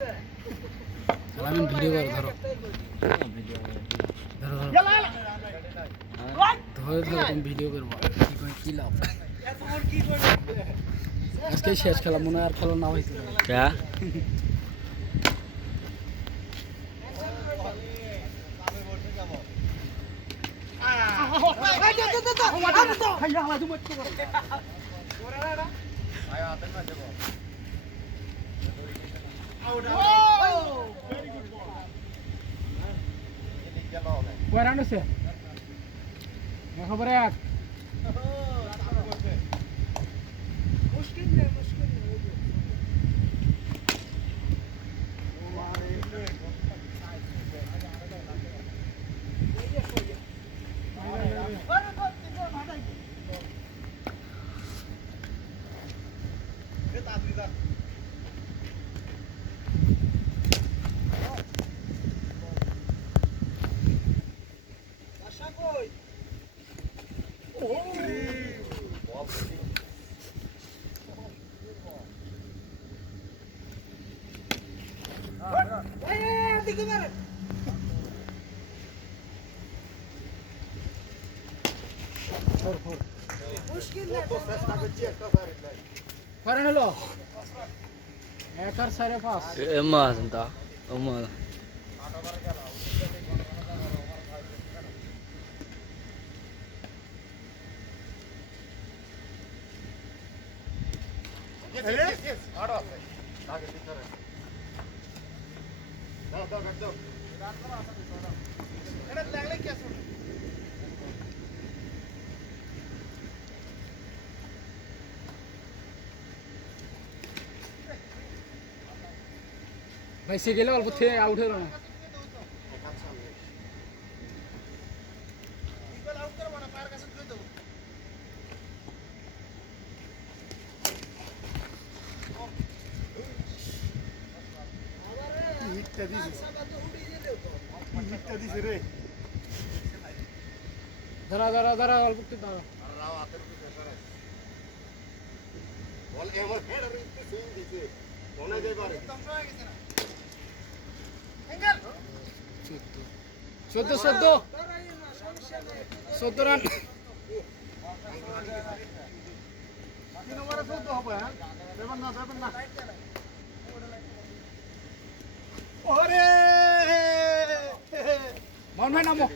আমি ভিডিও করে ধরো ধরো ধরো তুমি ভিডিও করবো কি করে কি লাভ আজকে শেষ খেলা মনে হয় আর খেলা না হইতে কয় রান হয়েছে খবর এক করেন হলো 1.5 Emas entah, emas. ভাই সে গেলে অল্প থেকে আউট হলো না দাঁড়া দাঁড়া দাঁড়া অল্প একটু দাঁড়া চোদ্দ 14 রান মোহন ভাই নামো